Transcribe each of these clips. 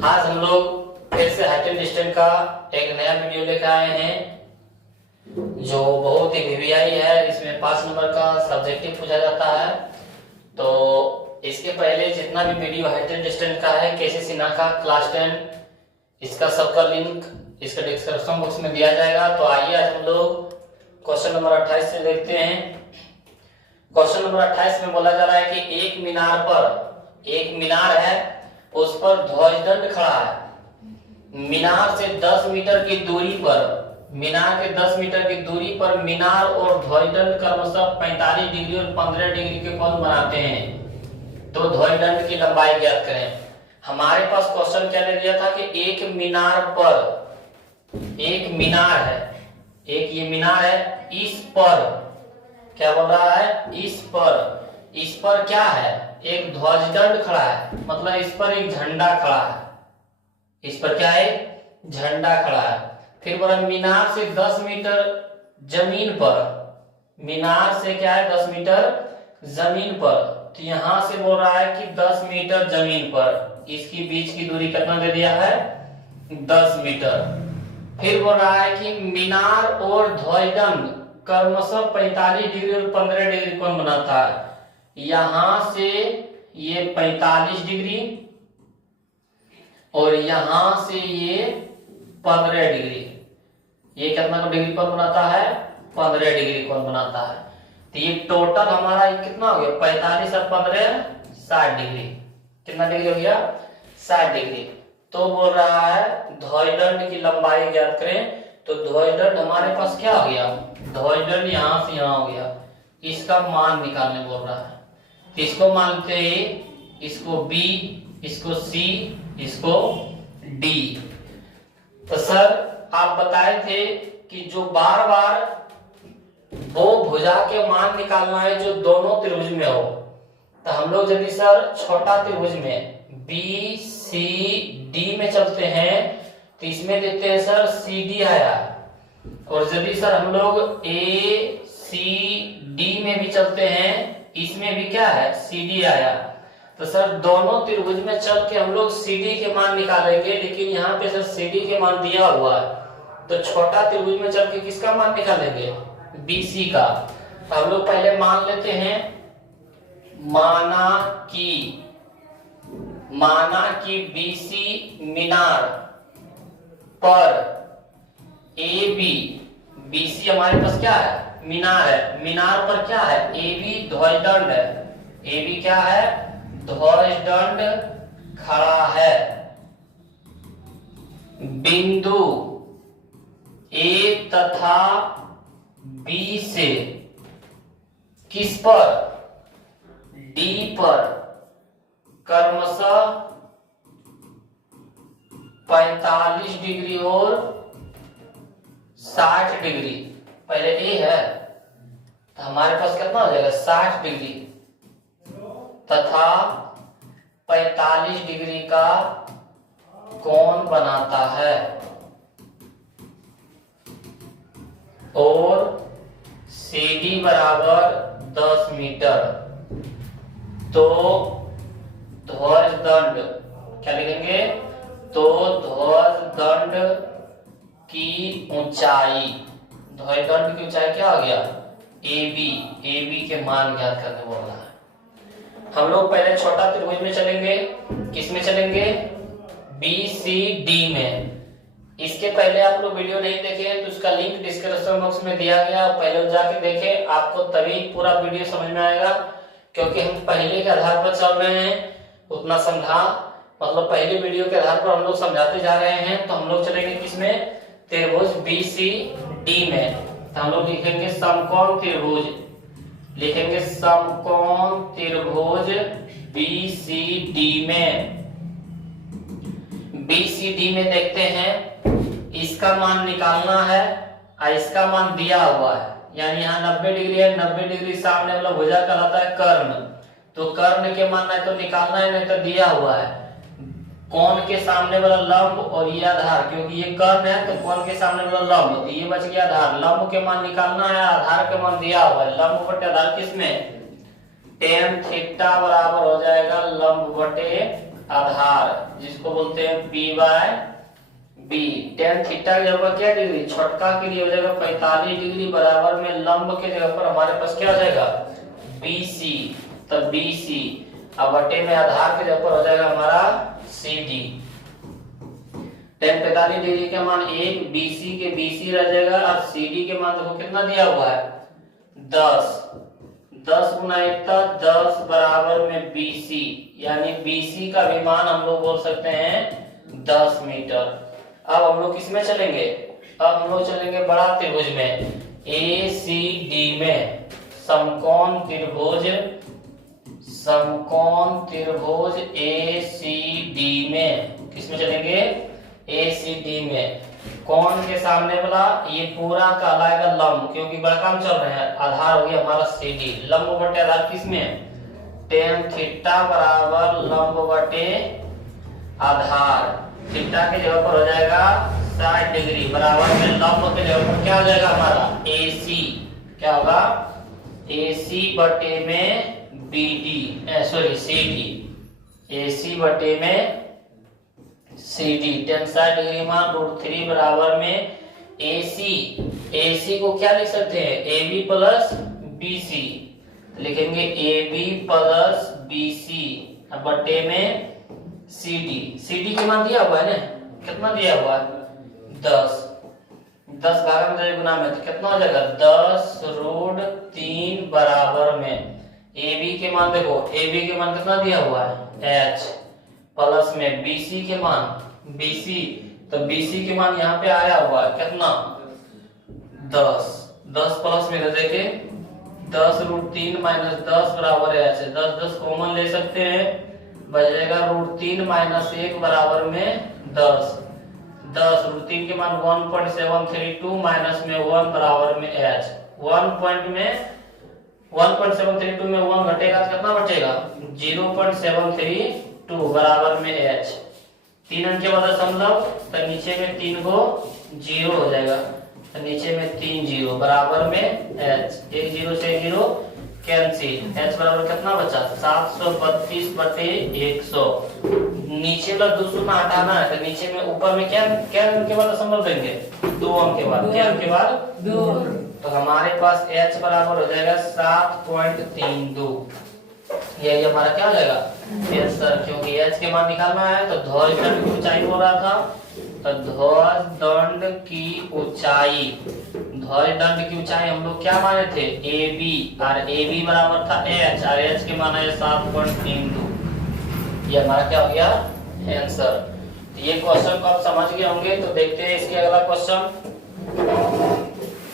आज हम लोग फिर से हाइट एंड डिस्टेंस का एक नया वीडियो लेकर आए हैं जो बहुत ही वीवीआई है। इसमें 5 नंबर का सब्जेक्टिव पूछा जाता है। तो इसके पहले जितना भी वीडियो हाइट एंड डिस्टेंस का है केसी सिन्हा का क्लास 10, इसका सबका लिंक इसका डिस्क्रिप्शन बॉक्स में दिया जाएगा। तो आइए आज हम लोग क्वेश्चन नंबर 28 से देखते हैं। क्वेश्चन नंबर 28 में बोला जा रहा है कि एक मीनार है, उस पर ध्वजदंड खड़ा है। मीनार से 10 मीटर की दूरी पर, मीनार के 10 मीटर की दूरी पर मीनार और ध्वजदंड क्रमशः 45 डिग्री और 15 डिग्री के कोण बनाते हैं। तो ध्वजदंड की लंबाई ज्ञात करें। हमारे पास क्वेश्चन क्या दे दिया था कि एक मीनार पर, एक मीनार है, एक ये मीनार है, इस पर क्या बोल रहा है, इस पर क्या है, एक ध्वजदंड खड़ा है, मतलब इस पर एक झंडा खड़ा है। इस पर क्या है, झंडा खड़ा है। फिर बोला मीनार से 10 मीटर जमीन पर, मीनार से क्या है 10 मीटर जमीन पर। तो यहां से बोल रहा है कि 10 मीटर जमीन पर, इसकी बीच की दूरी कितना दे दिया है, 10 मीटर। फिर बोल रहा है कि मीनार और ध्वजदंड क्रमशः 45 डिग्री और 15 डिग्री कोण बनाता है। यहां से ये 45 डिग्री और यहां से ये 15 डिग्री, ये कितना डिग्री कोण बनाता है, 15 डिग्री कोण बनाता है। तो ये टोटल हमारा कितना हो गया, 45 और 15 60 डिग्री। कितना डिग्री हो गया, 60 डिग्री। तो बोल रहा है ध्वजदंड की लंबाई ज्ञात करें। तो ध्वजदंड हमारे पास क्या हो गया, ध्वजदंड यहां से यहां हो गया, इसका मान निकालने बोल रहा है। तो इसको मानते हैं, इसको B, इसको C, इसको D। तो सर आप बताए थे कि जो बार बार वो भुजा के मान निकालना है जो दोनों त्रिभुज में हो। तो हम लोग यदि सर छोटा त्रिभुज में BCD में चलते हैं तो इसमें देखते हैं सर CD आया, और यदि सर हम लोग ACD में भी चलते हैं इसमें भी क्या है, CD आया। तो सर दोनों त्रिभुज में चल के हम लोग CD के मान निकालेंगे, लेकिन यहाँ पे सर CD के मान दिया हुआ है। तो छोटा त्रिभुज में चल के किसका मान निकालेंगे, BC का। तो हम लोग पहले मान लेते हैं, माना कि BC मीनार पर AB, BC हमारे पास क्या है, मीनार है, मीनार पर क्या है, AB ध्वजदंड है, AB क्या है, ध्वजदंड खड़ा है। बिंदु A तथा B से किस पर, D पर क्रमशः 45 डिग्री और 60 डिग्री। पहले A है तो हमारे पास कितना हो जाएगा, 60 डिग्री तथा 45 डिग्री का कोण बनाता है, और CD बराबर 10 मीटर। तो ध्वजदंड क्या लिखेंगे, तो ध्वजदंड की ऊंचाई, ध्वजदंड की ऊंचाई क्या हो गया, AB के मान ज्ञात करके बोल रहा है। हम लोग पहले छोटा त्रिभुज में चलेंगे, किस में चलेंगे, BCD में। इसके पहले आप लोग वीडियो नहीं देखे तो उसका लिंक डिस्क्रिप्शन बॉक्स में दिया गया, पहले जाके देखें, आपको तभी पूरा वीडियो समझ में आएगा। क्योंकि हम पहले के आधार पर चल रहे हैं, उतना समझा, मतलब पहले वीडियो के आधार पर हम लोग समझाते जा रहे हैं। तो हम लोग चलेंगे किसमें, त्रिभुज BCD में। तो हम लोग लिखेंगे समकोण त्रिभुज, लिखेंगे समकोण त्रिभुज BCD में। BCD में देखते हैं, इसका मान निकालना है और इसका मान दिया हुआ है, यानी यहाँ 90 डिग्री है, 90 डिग्री सामने वाला भुजा कहलाता है कर्ण। तो कर्ण के मान नहीं तो निकालना है, नहीं तो दिया हुआ है। कोण के सामने वाला लंब और ये आधार, क्योंकि ये कर्ण है तो कोण के सामने वाला लंब, तो ये बच गया आधार। लंब के मान निकालना है, आधार के मान दिया हुआ है। लंब बटे आधार किसमें, tan थीटा बराबर हो जाएगा लंब बटे आधार जिसको बोलते हैं P by B. Tan theta की जगह क्या डिग्री, छोटका के लिए हो जाएगा 45 डिग्री, बराबर में लंब के जगह पर हमारे पास क्या हो जाएगा BC, तब BC अब बटे में आधार के जगह पर हो जाएगा हमारा CD। टेन 45 डिग्री का मान 1, BC के BC रह जाएगा। अब CD के मान देखो कितना दिया हुआ है 10, 10 गुना 1 10 बराबर में BC, यानी BC का भी मान हम लोग बोल सकते हैं 10 मीटर। अब हम लोग किस में चलेंगे, अब हम लोग चलेंगे बड़ा त्रिभुज में, ACD में, समकोण त्रिभुज ACD में, किस में चलेंगे ACD में। कोण के सामने वाला ये पूरा कहलाएगा लंब, क्योंकि बड़ा काम चल रहा है। आधार हो गया हमारा CD, लंब बटे आधार किस में, टेन थीटा बराबर लंब बटे आधार। थीटा के जगह पर हो जाएगा 60 डिग्री, बराबर में लंब के जगह पर क्या हो जाएगा हमारा AC, क्या होगा AC बटे में CD, AC बटे में CD। टेन 60 डिग्री मान √3 बराबर में AC को क्या लिख सकते हैं AB प्लस BC, लिखेंगे AB प्लस BC बटे में CD के मान दिया हुआ है ना, कितना दिया हुआ है 10 भागा में गुना में, तो कितना हो जाएगा 10√3 बराबर में AB के मान देखो, AB के मान कितना दिया हुआ है H, प्लस में BC के मान BC, तो BC के मान यहाँ पे आया हुआ है कितना 10 प्लस में देखे 10√3 माइनस 10 बराबर है H, 10 कॉमन ले सकते हैं, बच जाएगा √3 माइनस 1 बराबर में 10 √3 के मान 1.732 माइनस में 1 बराबर में H, 1.732 में 1 घटेगा तो कितना बचेगा 0.732 बराबर में H। 3 अंक के बाद दशमलव, तो नीचे में 3 को 0 हो जाएगा, तो नीचे में 3 0 बराबर में H, 1 0 से 0 कैंसिल, H बराबर कितना बचा 732 बटे 100। नीचे वाला 2 शून्य हटाना है, तो नीचे में ऊपर में क्या अंक के बाद दशमलव देंगे 2 अंक के बाद, क्या अंक के बाद 2, तो हमारे पास H बराबर हो जाएगा 7.32। ये हमारा क्या हो जाएगा आंसर, क्योंकि H के मान निकालना है तो ध्वज दंड की ऊंचाई बोल रहा था, तो ध्वज दंड की ऊंचाई हम लोग क्या माने थे AB, और AB बराबर था H, और H के मान है 7.32। ये हमारा क्या हो गया आंसर। ये क्वेश्चन को आप समझ गए होंगे, तो देखते हैं इसके अगला क्वेश्चन।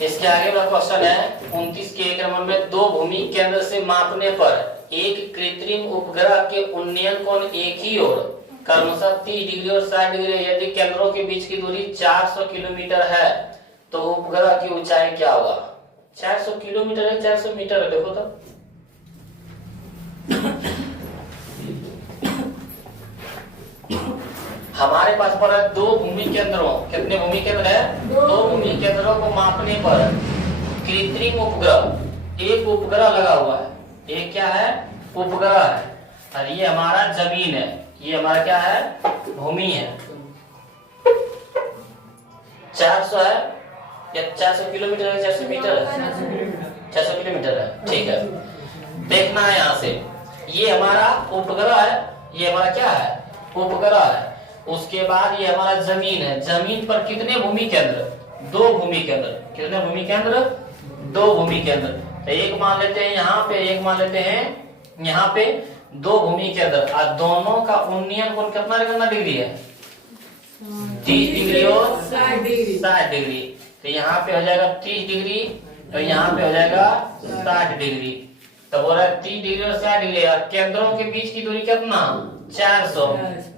इसके आगे वाला क्वेश्चन है 29 के एक नंबर में, दो भूमि केंद्र से मापने पर एक कृत्रिम उपग्रह के उन्नयन कोण एक ही ओर क्रमशः 30 डिग्री और 60 डिग्री, यदि केंद्रों के बीच की दूरी 400 किलोमीटर है तो उपग्रह की ऊंचाई क्या होगा। 400 किलोमीटर है 400 मीटर है, देखो तो हमारे पास पर है दो भूमि केंद्रों, कितने भूमि केंद्र है दो भूमि केंद्रों को मापने पर कृत्रिम उपग्रह, एक उपग्रह लगा हुआ है, एक क्या है उपग्रह है, और ये हमारा जमीन है, ये हमारा क्या है भूमि है। 400 है या 400 किलोमीटर है 400 मीटर है 400 किलोमीटर है, ठीक है। देखना है यहाँ से, ये हमारा उपग्रह है, ये हमारा क्या है उपग्रह है। उसके बाद ये हमारा जमीन है, जमीन पर कितने भूमि केंद्र दो भूमि केंद्र, कितने भूमि केंद्र दो भूमि केंद्र, तो एक मान लेते हैं यहाँ पे, एक मान लेते हैं यहाँ पे, दो भूमि केंद्र, और दोनों का उन्नयन कोण कितना डिग्री है 30 डिग्री और 60 डिग्री, तो यहाँ पे हो जाएगा 30 डिग्री, तो यहाँ पे हो जाएगा 60 डिग्री, तो बोल रहा है 30 डिग्री और 60 डिग्री, और केंद्रों के बीच की दूरी कितना 400,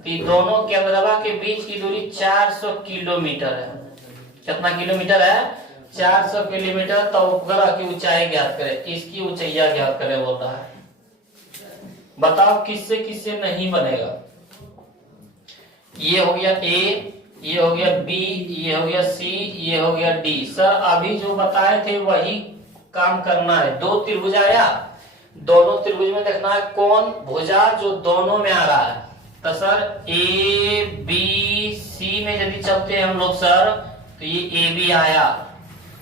दोनों केंद्रवा के बीच की दूरी 400 किलोमीटर है, कितना किलोमीटर है 400 किलोमीटर, तो उपग्रह की ऊंचाई ज्ञात करें, इसकी ऊंचाइयां ज्ञात करें बोल रहा है। बताओ किससे किससे नहीं बनेगा। ये हो गया A, ये हो गया B, ये हो गया C, ये हो गया D। सर अभी जो बताए थे वही काम करना है। दो त्रिभुज आया, दोनों त्रिभुज में देखना है कौन भुजा जो दोनों में आ रहा है, तो सर ए बी सी में यदि चलते हैं हम लोग सर तो ये ए बी आया,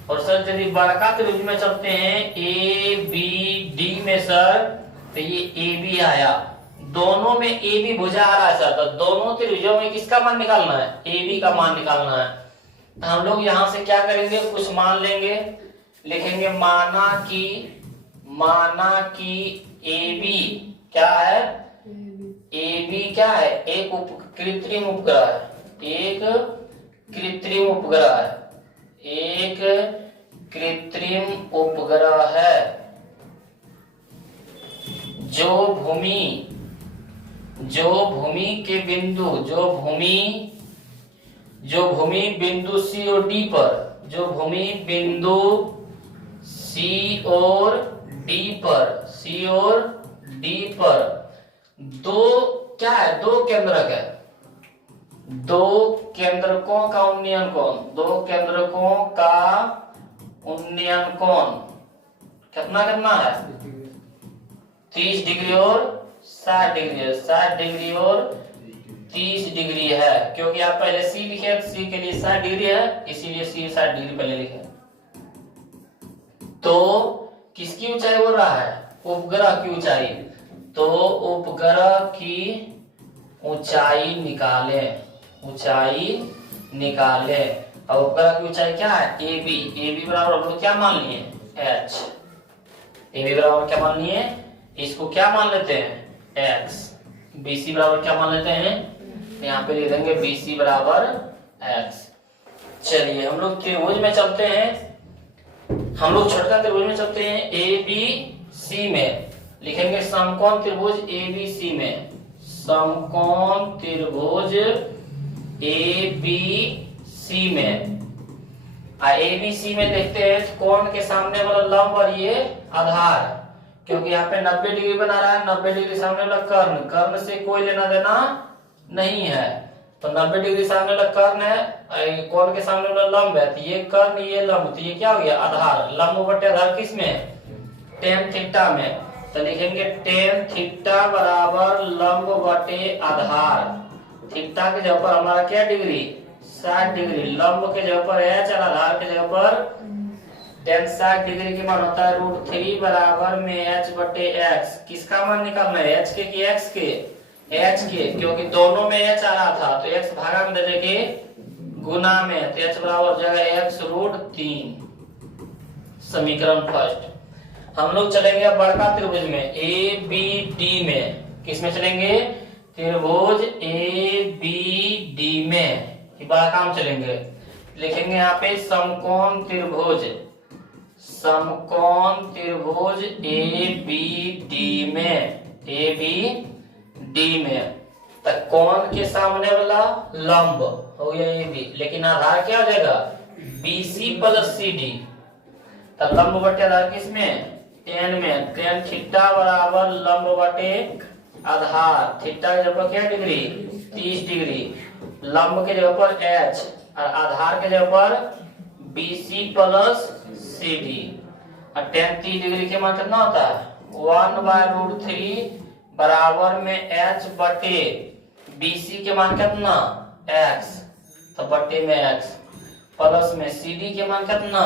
और सर यदि बड़का त्रिभुज में चलते हैं ए बी डी में सर तो ये ए बी आया। दोनों में ए बी भुजा आ रहा है सर, तो दोनों त्रिभुजों में किसका मान निकालना है? ए बी का मान निकालना है। तो हम लोग यहां से क्या करेंगे, कुछ मान लेंगे, लिखेंगे माना कि ए बी क्या है, ए बी क्या है, एक कृत्रिम उपग्रह है, एक कृत्रिम उपग्रह है, एक कृत्रिम उपग्रह है जो भूमि के बिंदु जो भूमि बिंदु सी और डी पर, जो भूमि बिंदु सी और डी पर दो क्या है, दो केंद्रक है, दो केंद्रकों का उन्नयन कोण, दो केंद्रकों का उन्नयन कोण कितना कितना है, 30 डिग्री और 60 डिग्री है, 60 डिग्री और 30 डिग्री है, क्योंकि आप पहले सी लिखे, सी के लिए 60 डिग्री है, इसीलिए सी 60 डिग्री पहले लिखे। तो किसकी ऊंचाई बोल रहा है, उपग्रह की ऊंचाई, तो उपग्रह की ऊंचाई निकाले, और उपग्रह की ऊंचाई क्या है, ए बी बराबर हम लोग क्या मान लिए, एच, ए बी बराबर क्या मान लिए, इसको क्या मान लेते हैं, एक्स, बी सी बराबर क्या मान लेते हैं, यहाँ पे लिख देंगे बी सी बराबर एक्स। चलिए हम लोग त्रिभुज में चलते हैं, हम लोग छोटका त्रिभुज में चलते हैं, ए बी सी में लिखेंगे समकोण त्रिभुज ए बी सी में, समकोण त्रिभुज ए बी सी में, ए बी सी में देखते हैं कोण के सामने वाला लंब और ये आधार, क्योंकि यहाँ पे 90 डिग्री बना रहा है, 90 डिग्री सामने वाला कर्ण से कोई लेना देना नहीं है, तो 90 डिग्री सामने वाला कर्ण है, कोण के सामने वाला लंब है, तो ये कर्ण ये लंब, तो ये क्या हो गया, आधार, लंब बटे आधार किस में, टेन थीटा में, तो लिखेंगे टेन थीटा बराबर लंब बटे आधार, थीटा के जगह पर हमारा क्या डिग्री, 60 डिग्री, लंब के जगह पर एच और आधार के जगह पर टेन 60 डिग्री के मान होता है √3 बराबर में एच बटे एक्स, किसका मान निकालना है, एच के कि एक्स के, एच के, क्योंकि दोनों में एच आ रहा था, तो एक्स भागा में दे देंगे गुना में, तो एच बराबर हो जाएगा एक्स √3, समीकरण फर्स्ट। हम लोग चलेंगे अब बड़का त्रिभुज में ए बी डी में, किसमें चलेंगे, त्रिभुज ए बी डी में, बड़ा काम चलेंगे, लिखेंगे यहाँ पे समकोण त्रिभुज ए बी डी में, तक कोण के सामने वाला लंब हो गया ए बी, लेकिन आधार क्या हो जाएगा, B C plus C D, तो लंब बटे आधार किसमें, टेन में, टेन थीटा बराबर लंब बटे आधार, थीटा के जगह पर क्या डिग्री, 30 डिग्री, लंब के जगह पर एच और आधार के जगह पर B C plus C D, और टेन 30 डिग्री के मान कितना होता है, 1/√3 बराबर में एच बटे बी सी के मान कितना, एक्स, तो बटे में एक्स, प्लस में सी डी के मान कितना,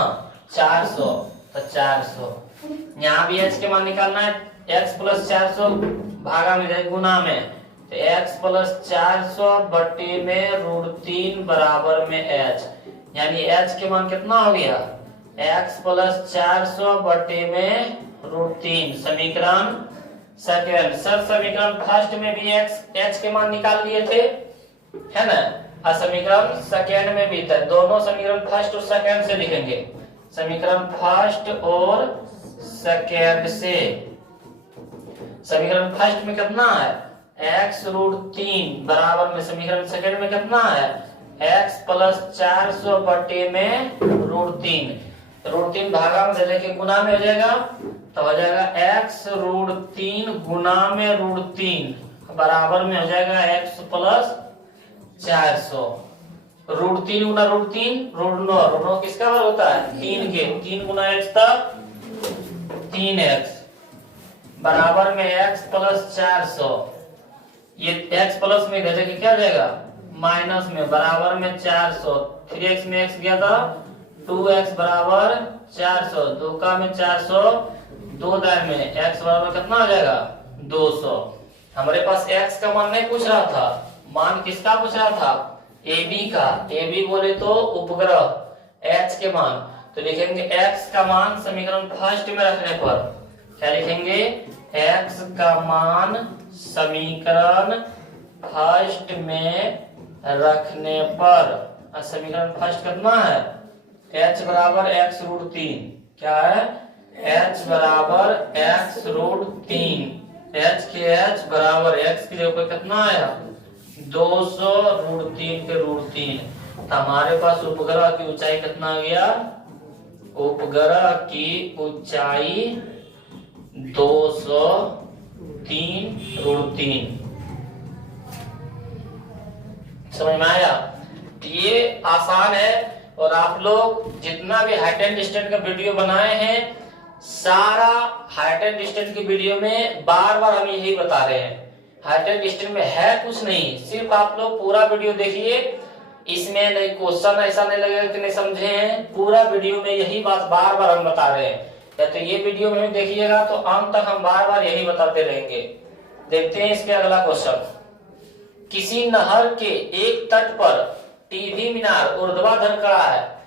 400, तो 400, यहाँ भी एच के मान निकालना है, एक्स प्लस 400 भागा में जाए गुना में, तो एक्स प्लस 400 बटे में √3 बराबर में एच, यानी एच के मान कितना हो गया, एक्स प्लस 400 बटे में √3, समीकरण सेकंड। सर समीकरण फर्स्ट में भी एच के मान निकाल लिए थे, है ना, और समीकरण सेकंड में भी था, दोनों समीकरण फर्स्ट और सेकंड से लिखेंगे, समीकरण फर्स्ट और सेकंड से, समीकरण फर्स्ट में कितना है, एक्स √3 बराबर में, समीकरण सेकंड में कितना है, एक्स प्लस 400 बटे में √3 भागा में दे के गुना में हो जाएगा, तो हो जाएगा एक्स √3 गुना में √3 बराबर में हो जाएगा एक्स प्लस 400, √3 गुना √9 किसका बराबर होता है, 3 के, 3 गुना एक्स तक 3x बराबर में x प्लस 400, ये x प्लस में इधर जाके क्या हो जाएगा माइनस में, बराबर में 400, 3x में x गया था 2x बराबर 400, 2 का में 400, 2 दाएं में x बराबर कितना हो जाएगा 200। हमारे पास x का मान नहीं पूछ रहा था, मान किसका पूछ रहा था AB का। AB बोले तो उपग्रह h के मान, तो लिखेंगे x का मान समीकरण फर्स्ट में रखने पर क्या लिखेंगे, x का मान समीकरण फर्स्ट में रखने पर, समीकरण फर्स्ट कितना है h बराबर x रूट 3, क्या है h बराबर x रूट 3, h के h बराबर x की जगह पर कितना आया 200 रूट 3 के रूट 3। तो हमारे पास उपग्रह की ऊंचाई कितना आ गया, उपग्रह की ऊंचाई 203 रूट 3। समझ में आया। ये आसान है और आप लोग जितना भी हाइट एंड डिस्टेंस का वीडियो बनाए हैं, सारा हाइट एंड डिस्टेंस की वीडियो में बार बार हम यही बता रहे हैं, हाइट एंड डिस्टेंस में है कुछ नहीं, सिर्फ आप लोग पूरा वीडियो देखिए, इसमें नहीं क्वेश्चन ऐसा नहीं लगेगा कि नहीं समझे हैं, पूरा वीडियो में यही बात बार बार हम बता रहे हैं। या तो ये वीडियो में देखिएगा तो अंत तक हम बार बार यही बताते रहेंगे। देखते हैं इसके अगला क्वेश्चन। किसी नहर के एक तट पर टीवी मीनार ऊर्ध्वाधर खड़ा है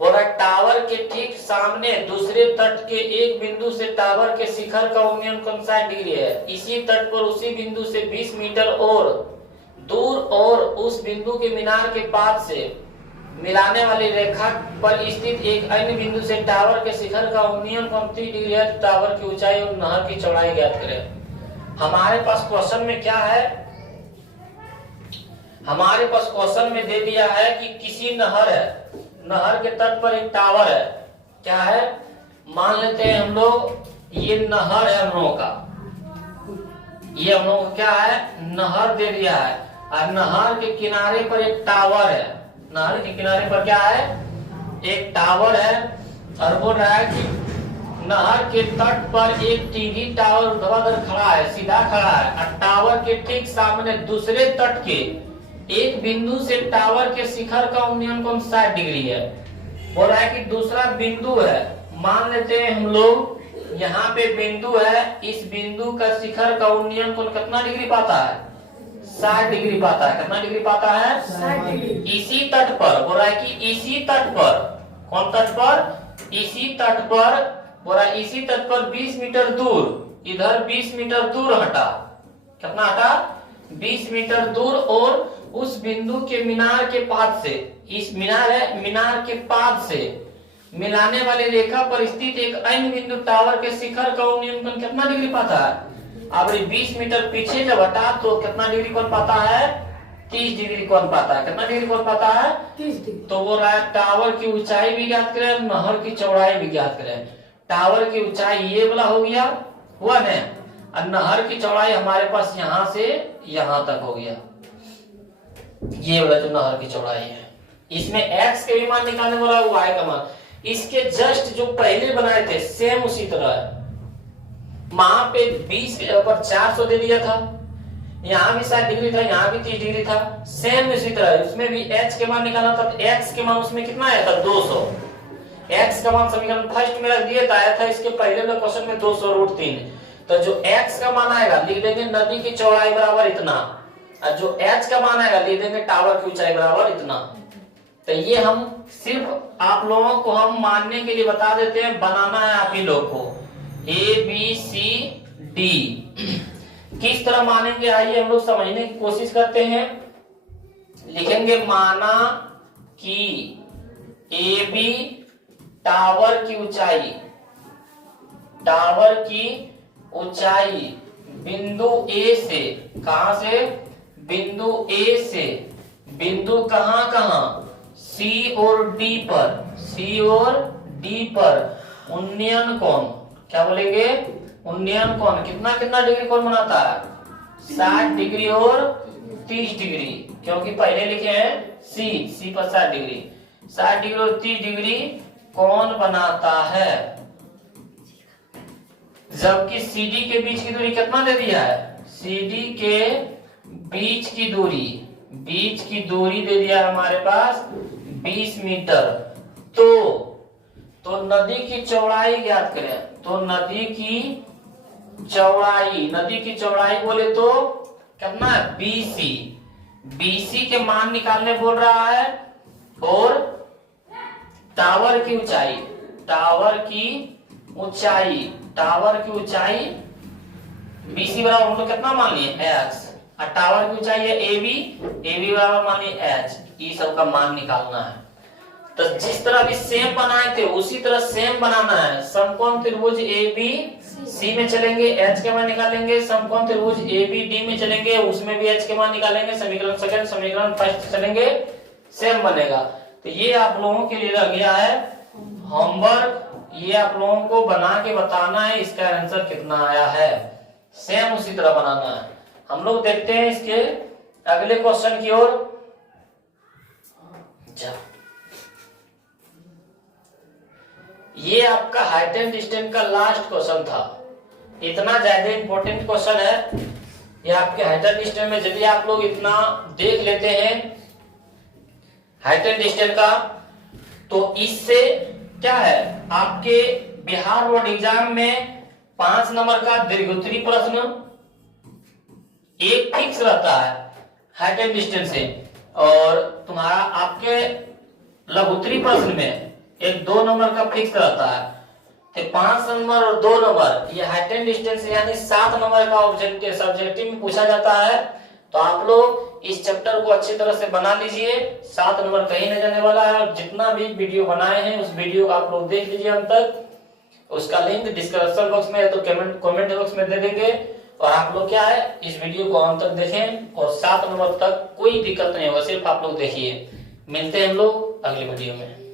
और टावर के ठीक सामने दूसरे तट के एक बिंदु से टावर के शिखर का उन्नयन 59 डिग्री है। इसी तट पर उसी बिंदु से 20 मीटर और दूर और उस बिंदु के मीनार के पास से मिलाने वाली रेखा पर स्थित एक अन्य बिंदु से टावर के शिखर का उन्नयन 29 डिग्री है। टावर की ऊंचाई और नहर की चौड़ाई ज्ञात करें। हमारे पास क्वेश्चन में क्या है, हमारे पास क्वेश्चन में दे दिया है कि किसी नहर है, नहर के तट पर एक टावर है, क्या है मान लेते हैं हम लोग ये नहर है हम लोगों का, ये हम लोगों का क्या है नहर दे दिया है और नहर के किनारे पर एक टावर है, नहर के किनारे पर क्या है एक टावर है और बोल रहा है कि नहर के तट पर एक टीवी टावर ऊर्ध्वाधर खड़ा है, सीधा खड़ा है और टावर के ठीक सामने दूसरे तट के एक बिंदु से टावर के शिखर का उन्नयन कोण 60 डिग्री है। बोल रहा है कि दूसरा बिंदु है, मान लेते हैं हम लोग यहाँ पे बिंदु है, इस बिंदु का शिखर का उन्नयन कोण कितना डिग्री पाता है 60 डिग्री पाता है। कितना डिग्री पाता है 60 डिग्री। इसी तट पर बोल रहा है कि इसी तट पर, कौन तट पर इसी तट पर, बोल रहा है इसी तट पर 20 मीटर दूर, इधर 20 मीटर दूर हटा, कितना हटा 20 मीटर दूर और उस बिंदु के मीनार के पाद से, इस मीनार है मीनार के पाद से मिलाने वाली रेखा पर स्थित एक अन्य बिंदु टावर के शिखर का उन्नयन कोण कितना डिग्री पाता है। अब 20 मीटर पीछे जब हटा तो कितना डिग्री कोण पाता है 30 डिग्री कोण पाता है। कितना डिग्री कोण पाता है 30 डिग्री। तो वो रहा है टावर की ऊंचाई भी ज्ञात करें, नहर की चौड़ाई भी ज्ञात करें। टावर की ऊंचाई ये वाला हो गया, हुआ ना, और नहर की चौड़ाई हमारे पास यहाँ से यहाँ तक हो गया, ये वाला जो नहर की चौड़ाई है। इसमें x के भी मान निकालने वाला y का मान, इसके जस्ट जो पहले बनाए थे सेम उसी तरह है। वहां पे 20 पर 400 दे दिया था, यहाँ भी 60 डिग्री था, यहाँ भी 30 डिग्री था, सेम इसी तरह उसमें भी h के मान निकालना था। तो x के मान उसमें कितना आया था 200, x का मान समीकरण फर्स्ट में रख दिए तो आया था इसके पहले वाले क्वेश्चन में 200 रूट 3। तो जो x का मान आएगा लिख देंगे नदी की चौड़ाई बराबर इतना, और जो h का मान आएगा लिख देंगे टावर की ऊंचाई बराबर इतना। तो ये हम सिर्फ आप लोगों को हम मानने के लिए बता देते हैं, बनाना है आप ही लोग को ABCD किस तरह मानेंगे, आइए हम लोग समझने की कोशिश करते हैं। लिखेंगे माना कि AB टावर की ऊंचाई, टावर की ऊंचाई बिंदु A से, कहां से बिंदु A से बिंदु कहां कहां C और D पर, C और D पर उन्नयन कोण, क्या बोलेंगे उन्नयन कोण कितना कितना डिग्री कोण बनाता है 60 डिग्री और 30 डिग्री, क्योंकि पहले लिखे हैं C पर 60 डिग्री, 60 डिग्री और 30 डिग्री कोण बनाता है। जबकि CD के बीच की दूरी कितना दे दिया है CD के बीच की दूरी दे दिया हमारे पास 20 मीटर। तो नदी की चौड़ाई ज्ञात करें। तो नदी की चौड़ाई बोले तो कितना है, BC के मान निकालने बोल रहा है। और टावर की ऊंचाई BC बराबर हम लोग कितना मान लिए X, और टावर की ऊंचाई है AB बराबर मान लिए H। ये सब का मान निकालना है। तो जिस तरह भी सेम बनाए थे उसी तरह सेम बनाना है। समकोण त्रिभुज ABC में चलेंगे, H के मान निकालेंगे। समकोण त्रिभुज ABD में चलेंगे, उसमें भी H के मान निकालेंगे। समीकरण सेकंड, समीकरण फर्स्ट चलेंगे, सेम बनेगा। तो ये आप लोगों के लिए रह गया है होमवर्क। ये आप लोगों को बना के बताना है इसका आंसर कितना आया है। सेम उसी तरह बनाना है। हम लोग देखते हैं इसके अगले क्वेश्चन की ओर। ये आपका हाइट एंड डिस्टेंस का लास्ट क्वेश्चन था। इतना ज्यादा इंपॉर्टेंट क्वेश्चन है ये आपके हाइट एंड डिस्टेंस में। यदि आप लोग इतना देख लेते हैं हाइट एंड डिस्टेंस का, तो इससे क्या है, आपके बिहार बोर्ड एग्जाम में 5 नंबर का दीर्घोत्तरी प्रश्न एक फिक्स रहता है हाइट एंड डिस्टेंस से, और तुम्हारा आपके लघुत्तरी प्रश्न में एक 2 नंबर का फिक्स रहता है। तो 5 नंबर और 2 नंबर ये हाइट एंड डिस्टेंस यानी 7 नंबर का ऑब्जेक्टिव सब्जेक्टिव में पूछा जाता है। तो आप लोग इस चैप्टर को अच्छी तरह से बना लीजिए। 7 नंबर कहीं नहीं जाने वाला है। और जितना भी वीडियो बनाए हैं उस वीडियो को आप लोग देख लीजिए अंत तक। उसका लिंक डिस्क्रिप्शन बॉक्स में है तो कमेंट बॉक्स में दे देंगे। और आप लोग क्या है, इस वीडियो को अंत तक देखें और 7 नंबर तक कोई दिक्कत नहीं होगा, सिर्फ आप लोग देखिए। मिलते हैं हम लोग अगले वीडियो में।